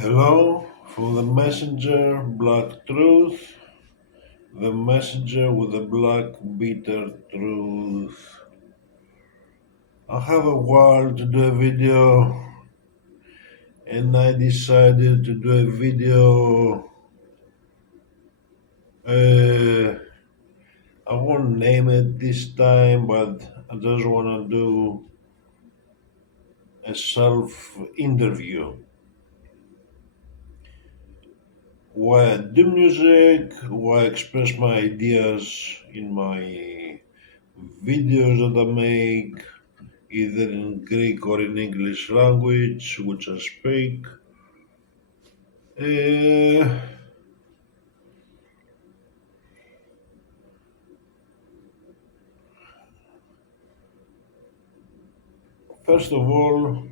Hello, for the messenger, black truth, the messenger with the black bitter truth. I have a while to do a video, and I decided to do a video. Uh, I won't name it this time, but I just want to do a self interview. Why I do music, why I express my ideas in my videos that I make, either in Greek or in English language, which I speak. Uh, First of all,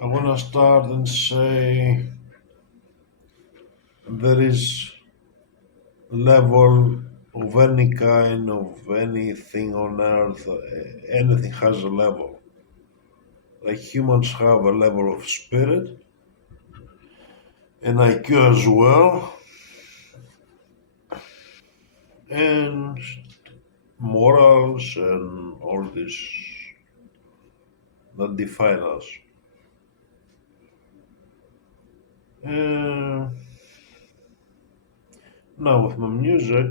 I want to start and say there is level of any kind of anything on earth, anything has a level. Like humans have a level of spirit and IQ as well, and morals and all this that define us. Uh, Now, with my music,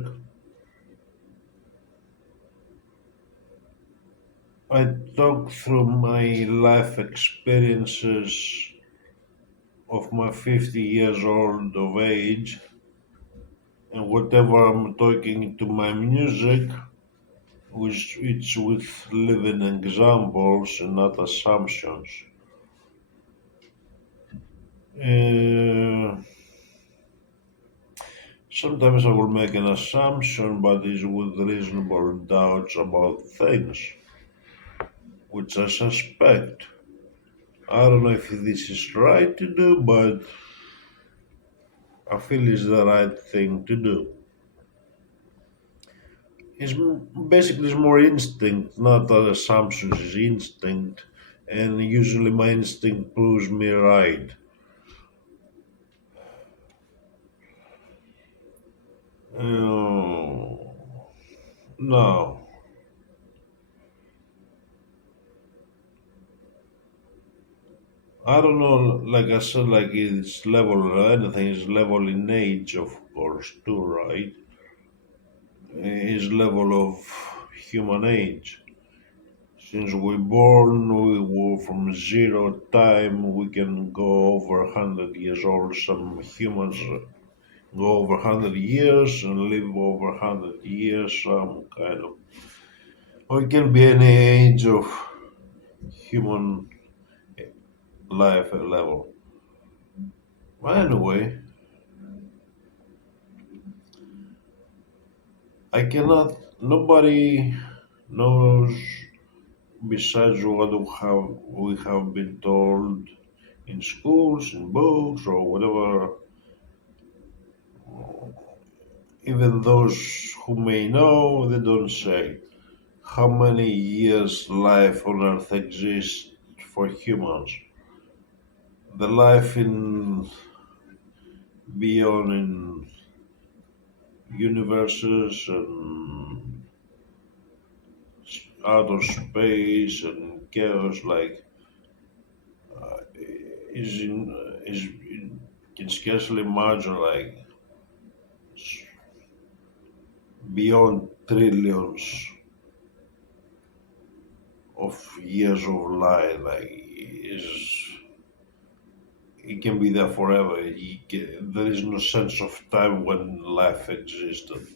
I talk through my life experiences of my 50 years old of age, and whatever I'm talking to my music, which it's with living examples and not assumptions. Uh, Sometimes I will make an assumption, but it's with reasonable doubts about things, which I suspect. I don't know if this is right to do, but I feel it's the right thing to do. Basically it's more instinct, not assumptions. It's instinct, and usually my instinct proves me right. Oh, no, I don't know. Like I said, like it's level anything is level in age, of course, too, right? Is level of human age. Since we're born, we were from zero time. We can go over 100 years old. Some humans go over 100 years and live over 100 years. Some kind of, or it can be any age of human life level. But anyway, I cannot. Nobody knows besides what we have been told in schools, in books, or whatever. Even those who may know, they don't say how many years life on Earth exists for humans. The life in beyond in universes and outer space and chaos, like is in is can scarcely imagine, like beyond trillions of years of life, like is it can be there forever. There is no sense of time when life existed.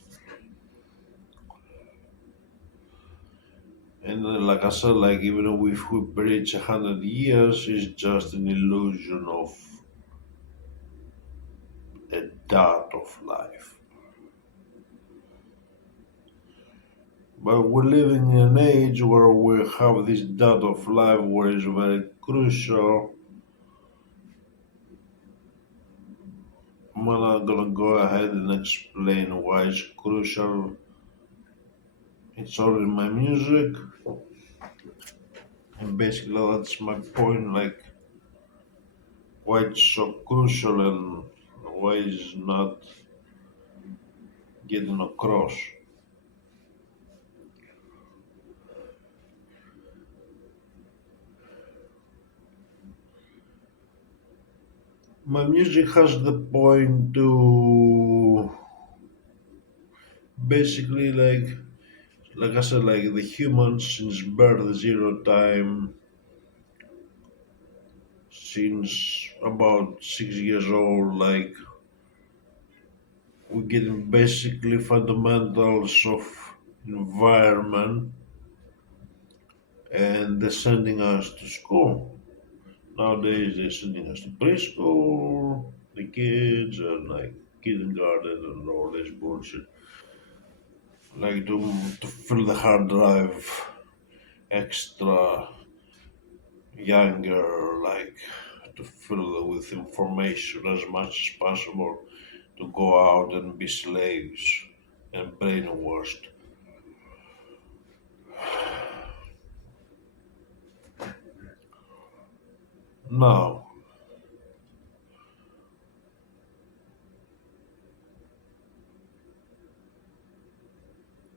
And like I said, like even if we bridge 100 years, it's just an illusion of a dot of life. But we're living in an age where we have this dot of life where it's very crucial. I'm not gonna go ahead and explain why it's crucial. It's all in my music, and basically that's my point. Like why it's so crucial and why it's not getting across. My music has the point to basically like I said, like the humans since birth, zero time, since about 6 years old, like we're getting basically fundamentals of environment and they're sending us to school. Nowadays they're sending us to preschool, the kids and like kindergarten and all this bullshit. Like to fill the hard drive extra younger, like to fill it with information as much as possible to go out and be slaves and brainwashed. Now,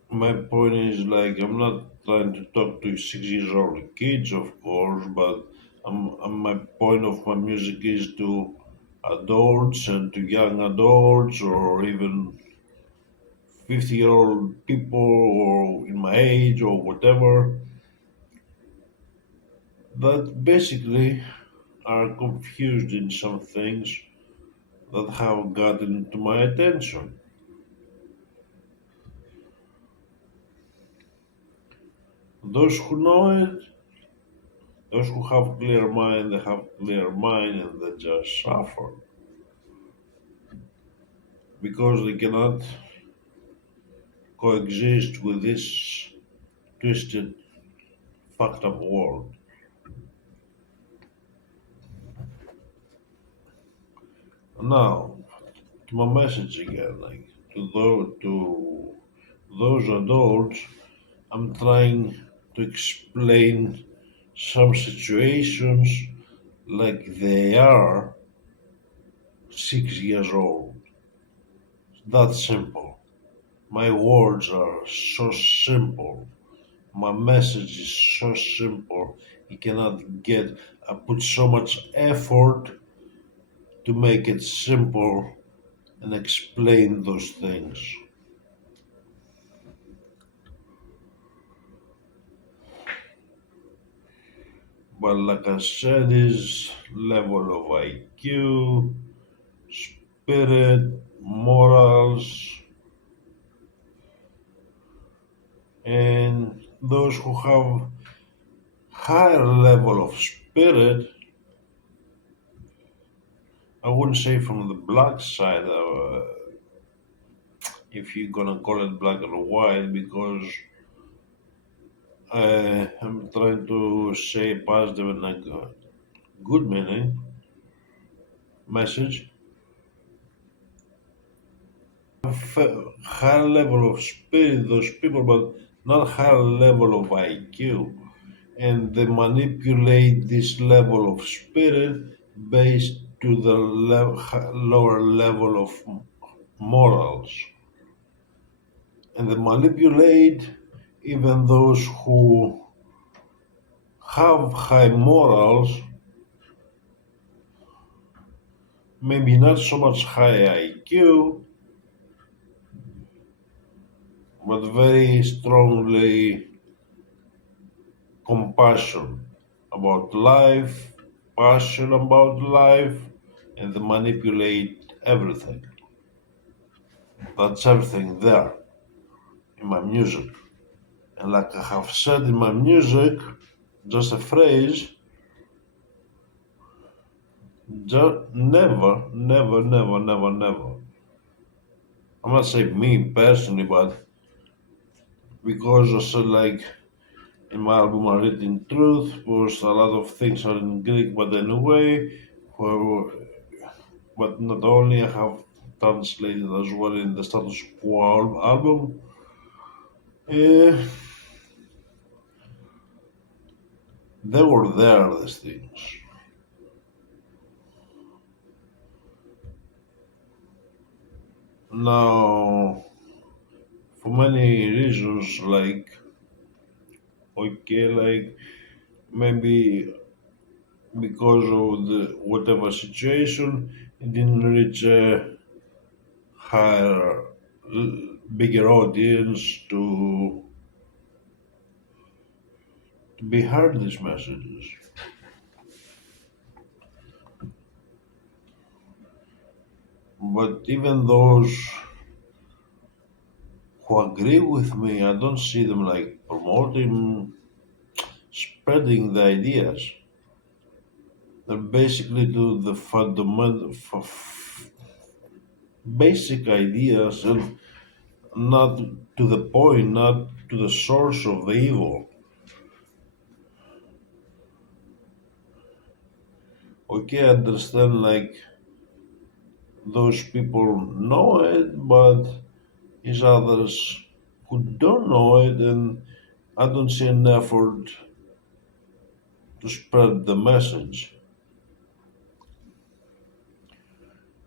my point is like I'm not trying to talk to 6 years old kids, of course, but my point of my music is to adults and to young adults or even 50-year-old people or in my age or whatever that basically are confused in some things that have gotten to my attention. Those who know it, those who have clear mind, they have clear mind and they just suffer because they cannot coexist with this twisted, fucked up world. Now, to my message again, like to those adults, I'm trying to explain some situations like they are 6 years old. That simple. My words are so simple. My message is so simple. You cannot get. I put so much effort to make it simple and explain those things. But like I said, is level of IQ, spirit, morals, and those who have higher level of spirit, I wouldn't say from the black side, if you're gonna call it black or white, because I'm trying to say positive and a good meaning message. Higher level of spirit, those people, but not higher level of IQ. And they manipulate this level of spirit based to the lower level of morals. And they manipulate even those who have high morals, maybe not so much high IQ, but very strongly compassion about life, passion about life, and they manipulate everything. That's everything there in my music. And like I have said in my music, just a phrase, just never. I'm not saying me personally, but because I said like in my album I read in truth, was a lot of things are in Greek, but anyway, for, but not only I have translated as well in the status quo album. Uh, they were there, these things. Now, for many reasons, like, okay, like, maybe because of the whatever situation, it didn't reach a higher, bigger audience to be heard these messages. But even those who agree with me, I don't see them like promoting, spreading the ideas. They basically do the fundamental, basic ideas and not to the point, not to the source of the evil. Okay, I understand like those people know it, but is others who don't know it, and I don't see an effort to spread the message.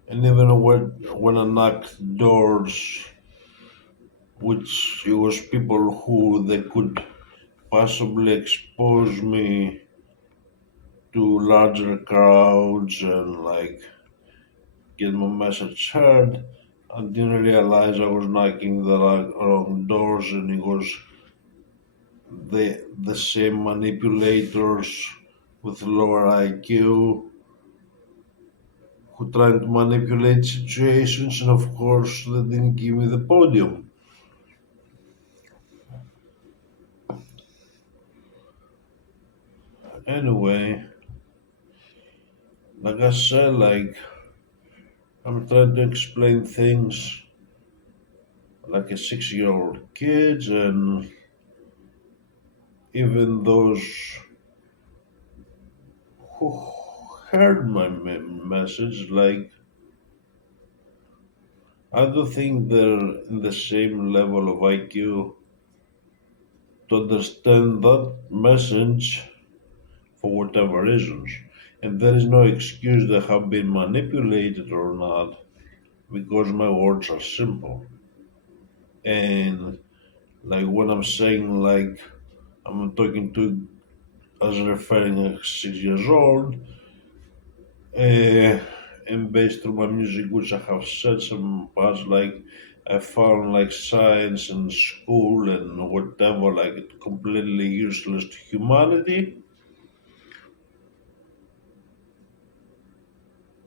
And even when I knocked doors, which it was people who they could possibly expose me to larger crowds and like get my message heard. I didn't realize I was knocking the wrong doors, and it was the same manipulators with lower IQ who trying to manipulate situations, and of course they didn't give me the podium. Anyway, like I said, like I'm trying to explain things like a 6 year old kid, and even those who heard my message, like I do think they're in the same level of IQ to understand that message for whatever reasons. And there is no excuse they have been manipulated or not because my words are simple. And like when I'm saying like I'm talking to as referring a 6 years old, uh, and based on my music which I have said some parts like I found like science and school and whatever like it completely useless to humanity.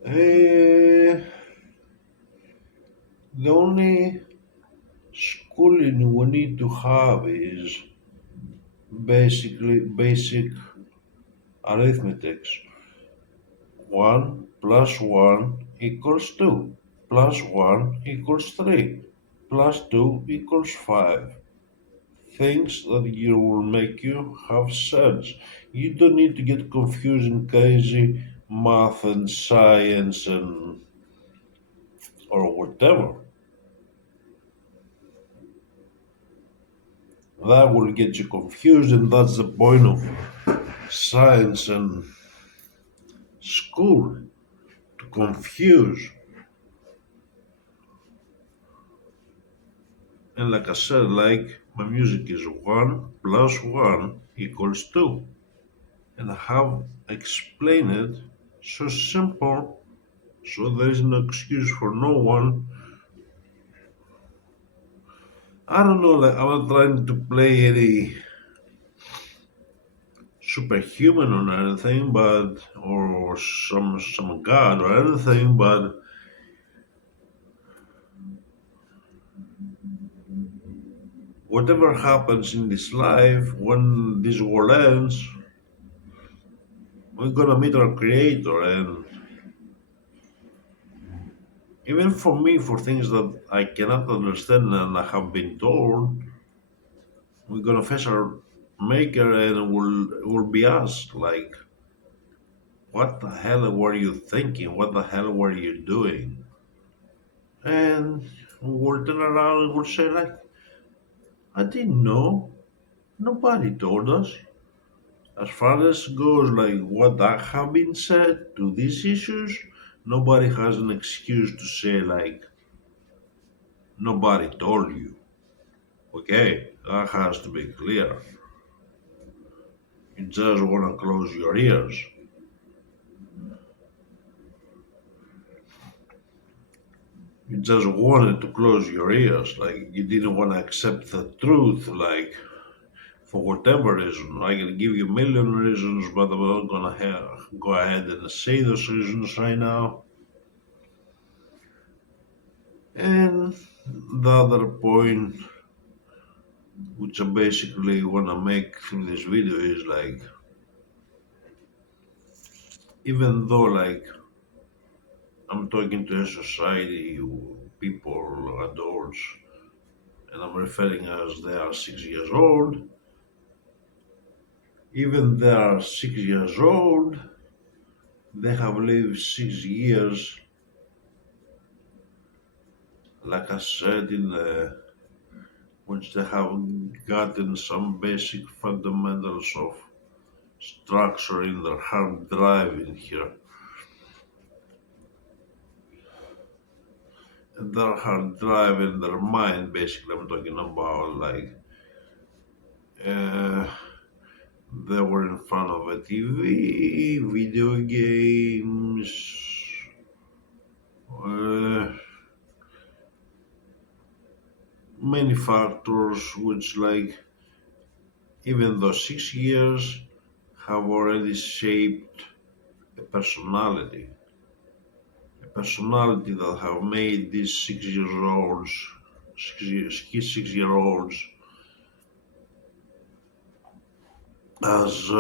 Uh, the only schooling we need to have is basically basic arithmetics. 1 plus 1 equals 2, plus 1 equals 3, plus 2 equals 5. Things that you will make you have sense. You don't need to get confused in crazy math and science and or whatever. That will get you confused, and that's the point of science and school to confuse. And like I said, like my music is 1 plus 1 equals 2. And I have explained it so simple, so there is no excuse for no one. I don't know, like I'm not trying to play any superhuman or anything, but or some god or anything, but whatever happens in this life, when this world ends, we're gonna meet our creator. And even for me, for things that I cannot understand and I have been told, we're gonna face our maker and will be asked like, what the hell were you thinking? What the hell were you doing? And we'll turn around and we'll say like, I didn't know. Nobody told us. As far as goes like what I have been said to these issues, nobody has an excuse to say like Nobody told you. Okay, that has to be clear. You just want to close your ears. You just wanted to close your ears. Like, you didn't want to accept the truth. Like, for whatever reason. I can give you a million reasons, but I'm not gonna go ahead and say those reasons right now. And the other point, which I basically wanna make through this video, is like, even though like I'm talking to a society, people, adults, and I'm referring as they are 6 years old, even they are 6 years old, they have lived 6 years, like I said, in which they have gotten some basic fundamentals of structure in their hard drive in here. And their hard drive in their mind, basically, I'm talking about like uh, they were in front of a TV, video games, uh, many factors which, like, even though 6 years have already shaped a personality. A personality that have made these 6 years olds, 6 year olds, as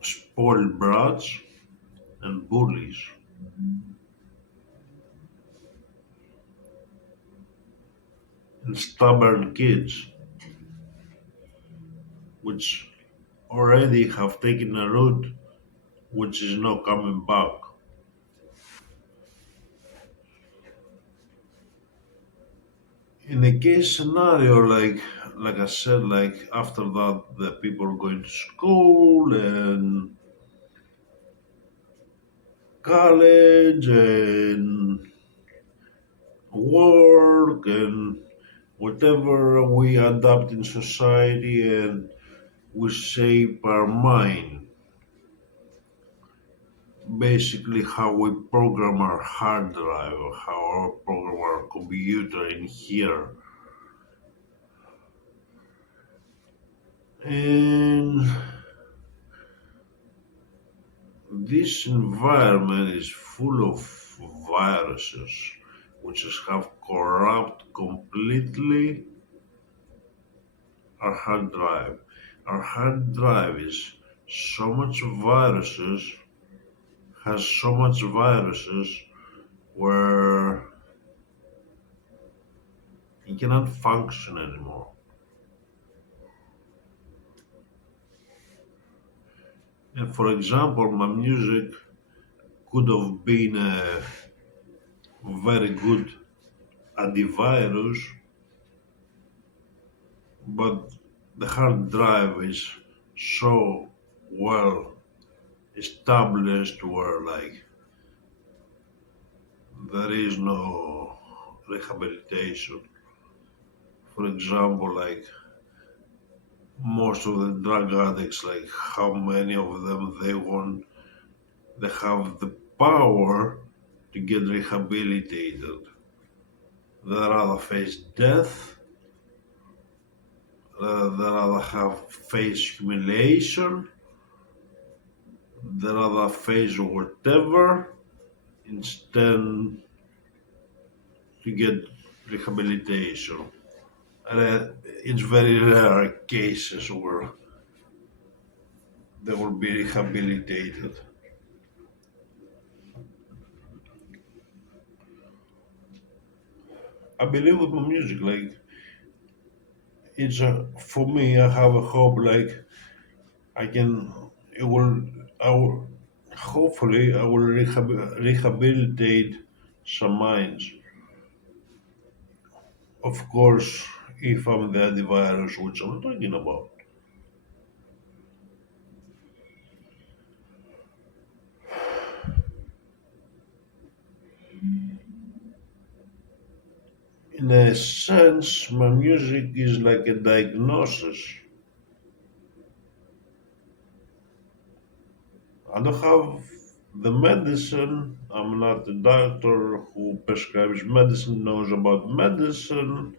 spoiled brats and bullies and stubborn kids, which already have taken a route which is not coming back. In a case scenario, like I said, like after that, the people going to school and college and work and whatever we adapt in society, and we shape our mind. Basically, how we program our hard drive, or how we program our computer in here. And this environment is full of viruses, which have corrupt completely our hard drive. Our hard drive is so much viruses, has so much viruses where it cannot function anymore. And for example, my music could have been very good antivirus, but the hard drive is so well established where like there is no rehabilitation. For example, like most of the drug addicts, like how many of them they have the power to get rehabilitated. They rather face death, they rather have face humiliation, they rather face whatever instead to get rehabilitation. And it's very rare cases where they will be rehabilitated. I believe with my music, like it's a, for me. I have a hope, like I can, it will, I will, hopefully, I will rehabilitate some minds. Of course, if I'm the antivirus, which I'm talking about. In a sense, my music is like a diagnosis. I don't have the medicine. I'm not a doctor who prescribes medicine, knows about medicine,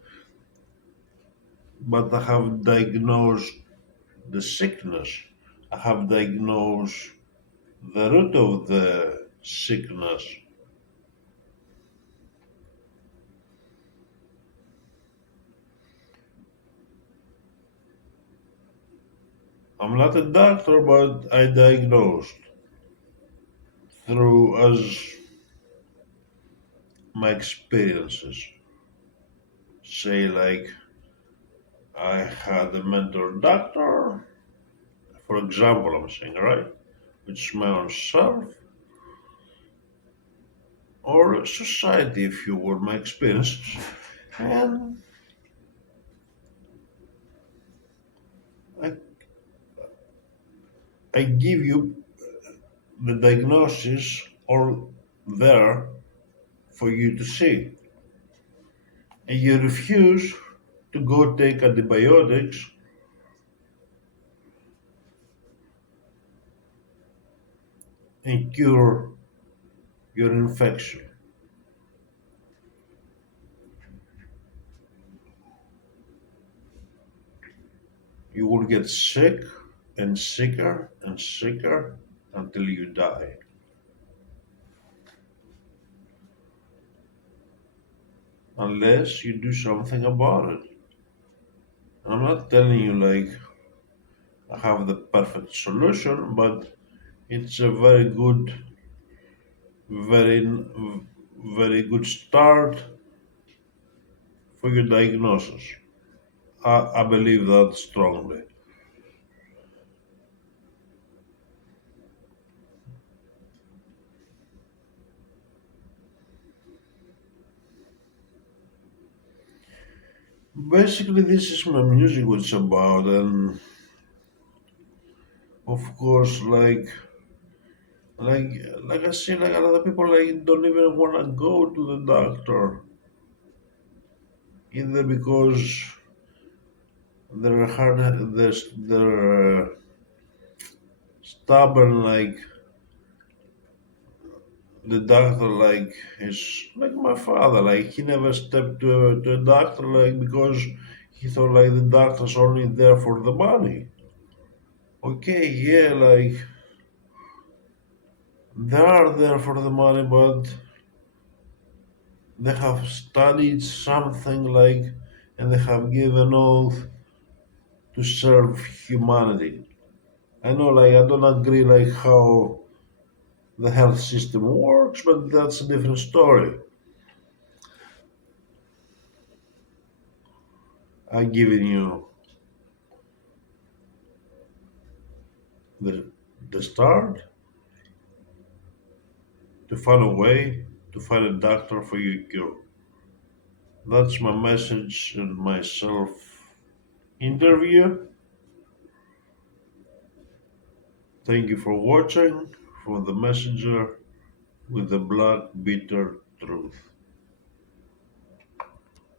but I have diagnosed the sickness. I have diagnosed the root of the sickness. I'm not a doctor, but I diagnosed through as my experiences. Say like I had a mentor doctor, for example, I'm saying, right? Which my own self or society, if you were my experiences. And I, I give you the diagnosis all there for you to see. And you refuse to go take antibiotics and cure your infection. You will get sick and sicker and sicker until you die. Unless you do something about it. And I'm not telling you like I have the perfect solution, but it's a very, very good start for your diagnosis. I believe that strongly. Basically, this is my music, what it's about, and of course, like, like I say, like a lot of people like don't even want to go to the doctor, either because they're hard, they're stubborn, like the doctor like is like my father like he never stepped to a doctor like because he thought like the doctor's only there for the money. Okay, yeah, like they are there for the money, but they have studied something like and they have given oath to serve humanity. I know like I don't agree like how the health system works, but that's a different story. I'm giving you the the start to find a way to find a doctor for your cure. That's my message in my self interview. Thank you for watching. For the messenger with the black bitter truth.